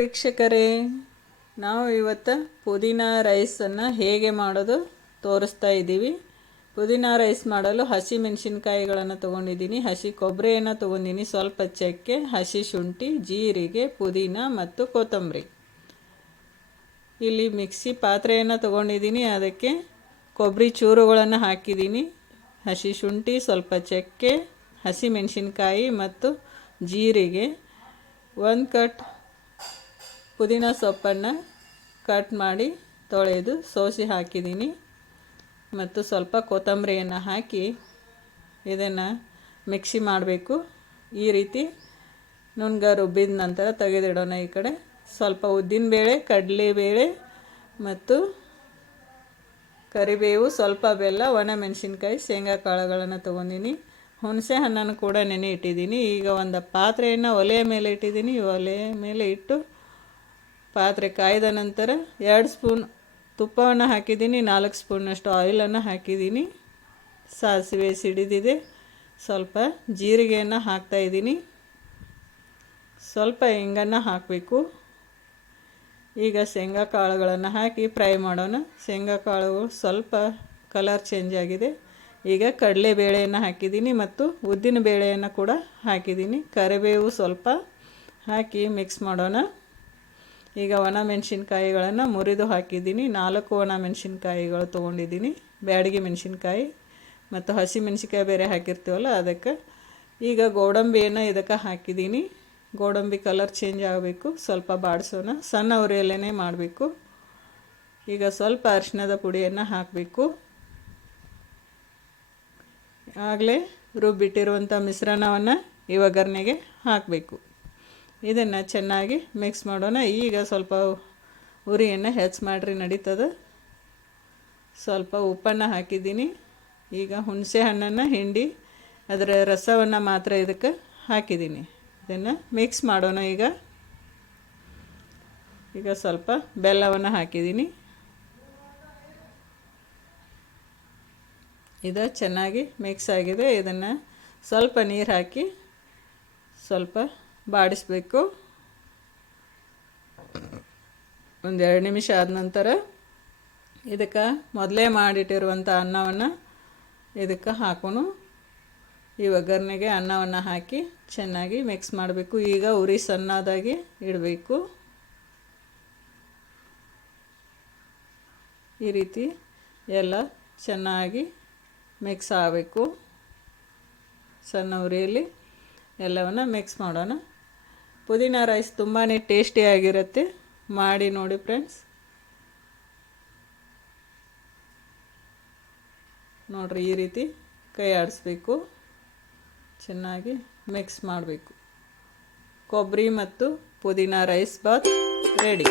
ವೀಕ್ಷಕರೇ ನಾವು ಇವತ್ತು ಪುದೀನ ರೈಸನ್ನು ಹೇಗೆ ಮಾಡೋದು ತೋರಿಸ್ತಾ ಇದ್ದೀವಿ. ಪುದೀನ ರೈಸ್ ಮಾಡಲು ಹಸಿ ಮೆಣಸಿನ್ಕಾಯಿಗಳನ್ನು ತೊಗೊಂಡಿದ್ದೀನಿ. ಹಸಿ ಕೊಬ್ಬರಿಯನ್ನು ತೊಗೊಂಡಿನಿ ಸ್ವಲ್ಪ ಚಕ್ಕೆ, ಹಸಿ ಶುಂಠಿ, ಜೀರಿಗೆ, ಪುದೀನ ಮತ್ತು ಕೊತ್ತಂಬರಿ. ಇಲ್ಲಿ ಮಿಕ್ಸಿ ಪಾತ್ರೆಯನ್ನು ತೊಗೊಂಡಿದ್ದೀನಿ. ಅದಕ್ಕೆ ಕೊಬ್ಬರಿ ಚೂರುಗಳನ್ನು ಹಾಕಿದ್ದೀನಿ. ಹಸಿ ಶುಂಠಿ, ಸ್ವಲ್ಪ ಚಕ್ಕೆ, ಹಸಿ ಮೆಣಸಿನ್ಕಾಯಿ ಮತ್ತು ಜೀರಿಗೆ. ಒಂದು ಕಟ್ ಪುದೀನ ಸೊಪ್ಪನ್ನು ಕಟ್ ಮಾಡಿ ತೊಳೆದು ಸೋಸಿ ಹಾಕಿದ್ದೀನಿ. ಮತ್ತು ಸ್ವಲ್ಪ ಕೊತ್ತಂಬರಿಯನ್ನು ಹಾಕಿ ಇದನ್ನು ಮಿಕ್ಸಿ ಮಾಡಬೇಕು. ಈ ರೀತಿ ನುಣ್ಗ ರುಬ್ಬಿದ ನಂತರ ತೆಗೆದಿಡೋಣ ಈ ಕಡೆ. ಸ್ವಲ್ಪ ಉದ್ದಿನಬೇಳೆ ಕಡಲೆಬೇಳೆ ಮತ್ತು ಕರಿಬೇವು, ಸ್ವಲ್ಪ ಬೆಲ್ಲ, ಒಣ ಮೆಣಸಿನ್ಕಾಯಿ, ಶೇಂಗಾ ಕಾಳುಗಳನ್ನು ತೊಗೊಂಡಿನಿ. ಹುಣಸೆ ಹಣ್ಣನ್ನು ಕೂಡ ನೆನೆ ಇಟ್ಟಿದ್ದೀನಿ. ಈಗ ಒಂದು ಪಾತ್ರೆಯನ್ನು ಒಲೆಯ ಮೇಲೆ ಇಟ್ಟಿದ್ದೀನಿ. ಒಲೆಯ ಮೇಲೆ ಇಟ್ಟು ಪಾತ್ರೆ ಕಾಯ್ದ ನಂತರ ಎರಡು ಸ್ಪೂನ್ ತುಪ್ಪವನ್ನು ಹಾಕಿದ್ದೀನಿ, ನಾಲ್ಕು ಸ್ಪೂನಷ್ಟು ಆಯಿಲನ್ನು ಹಾಕಿದ್ದೀನಿ. ಸಾಸಿವೆ ಸಿಡಿದಿದೆ. ಸ್ವಲ್ಪ ಜೀರಿಗೆಯನ್ನು ಹಾಕ್ತಾಯಿದ್ದೀನಿ ಸ್ವಲ್ಪ ಹೆಂಗನ್ನು ಹಾಕಬೇಕು. ಈಗ ಶೇಂಗಾ ಕಾಳುಗಳನ್ನು ಹಾಕಿ ಫ್ರೈ ಮಾಡೋಣ. ಶೇಂಗಾ ಕಾಳುಗಳು ಸ್ವಲ್ಪ ಕಲರ್ ಚೇಂಜ್ ಆಗಿದೆ. ಈಗ ಕಡಲೆಬೇಳೆಯನ್ನು ಹಾಕಿದ್ದೀನಿ ಮತ್ತು ಉದ್ದಿನ ಬೇಳೆಯನ್ನು ಕೂಡ ಹಾಕಿದ್ದೀನಿ. ಕರಿಬೇವು ಸ್ವಲ್ಪ ಹಾಕಿ ಮಿಕ್ಸ್ ಮಾಡೋಣ. ಈಗ ಒಣ ಮೆಣಸಿನ್ಕಾಯಿಗಳನ್ನು ಮುರಿದು ಹಾಕಿದ್ದೀನಿ. ನಾಲ್ಕು ಒಣ ಮೆಣಸಿನ್ಕಾಯಿಗಳು ತೊಗೊಂಡಿದ್ದೀನಿ. ಬ್ಯಾಡಿಗೆ ಮೆಣಸಿನ್ಕಾಯಿ ಮತ್ತು ಹಸಿ ಮೆಣಸಿನ್ಕಾಯಿ ಬೇರೆ ಹಾಕಿರ್ತೀವಲ್ಲ ಅದಕ್ಕೆ. ಈಗ ಗೋಡಂಬಿಯನ್ನು ಇದಕ್ಕೆ ಹಾಕಿದ್ದೀನಿ. ಗೋಡಂಬಿ ಕಲರ್ ಚೇಂಜ್ ಆಗಬೇಕು. ಸ್ವಲ್ಪ ಬಾಡಿಸೋಣ. ಸಣ್ಣ ಉರಿಯಲ್ಲೇ ಮಾಡಬೇಕು. ಈಗ ಸ್ವಲ್ಪ ಅರಿಶಿಣದ ಪುಡಿಯನ್ನು ಹಾಕಬೇಕು. ಆಗಲೇ ರುಬ್ಬಿಟ್ಟಿರುವಂಥ ಮಿಶ್ರಣವನ್ನು ಈ ಒಗ್ಗರಣೆಗೆ ಹಾಕಬೇಕು. ಇದನ್ನು ಚೆನ್ನಾಗಿ ಮಿಕ್ಸ್ ಮಾಡೋಣ. ಈಗ ಸ್ವಲ್ಪ ಉರಿಯನ್ನು ಹೆಚ್ಚು ಮಾಡಿರಿ, ನಡೀತದೆ. ಸ್ವಲ್ಪ ಉಪ್ಪನ್ನು ಹಾಕಿದ್ದೀನಿ. ಈಗ ಹುಣಸೆ ಹಣ್ಣನ್ನು ಹಿಂಡಿ ಅದರ ರಸವನ್ನು ಮಾತ್ರ ಇದಕ್ಕೆ ಹಾಕಿದ್ದೀನಿ. ಇದನ್ನು ಮಿಕ್ಸ್ ಮಾಡೋಣ ಈಗ. ಈಗ ಸ್ವಲ್ಪ ಬೆಲ್ಲವನ್ನು ಹಾಕಿದ್ದೀನಿ. ಇದು ಚೆನ್ನಾಗಿ ಮಿಕ್ಸ್ ಆಗಿದೆ. ಇದನ್ನು ಸ್ವಲ್ಪ ನೀರು ಹಾಕಿ ಸ್ವಲ್ಪ ಬಾಡಿಸ್ಬೇಕು. ಒಂದು ಎರಡು ನಿಮಿಷ ಆದ ನಂತರ ಇದಕ್ಕೆ ಮೊದಲೇ ಮಾಡಿಟ್ಟಿರುವಂಥ ಅನ್ನವನ್ನು ಇದಕ್ಕೆ ಹಾಕೋಣ ಈ ಒಗ್ಗರಣೆಗೆ ಅನ್ನವನ್ನು ಹಾಕಿ ಚೆನ್ನಾಗಿ ಮಿಕ್ಸ್ ಮಾಡಬೇಕು. ಈಗ ಉರಿ ಸಣ್ಣದಾಗಿ ಇಡಬೇಕು. ಈ ರೀತಿ ಎಲ್ಲ ಚೆನ್ನಾಗಿ ಮಿಕ್ಸ್ ಆಗಬೇಕು. ಸಣ್ಣ ಉರಿಯಲ್ಲಿ ಎಲ್ಲವನ್ನು ಮಿಕ್ಸ್ ಮಾಡೋಣ. ಪುದೀನ ರೈಸ್ ತುಂಬಾ ಟೇಸ್ಟಿಯಾಗಿರುತ್ತೆ ಮಾಡಿ ನೋಡಿ ಫ್ರೆಂಡ್ಸ್ ನೋಡಿರಿ ಈ ರೀತಿ ಕೈ ಆಡಿಸ್ಬೇಕು. ಚೆನ್ನಾಗಿ ಮಿಕ್ಸ್ ಮಾಡಬೇಕು. ಕೊಬ್ಬರಿ ಮತ್ತು ಪುದೀನ ರೈಸ್ ಬಾತ್ ರೆಡಿ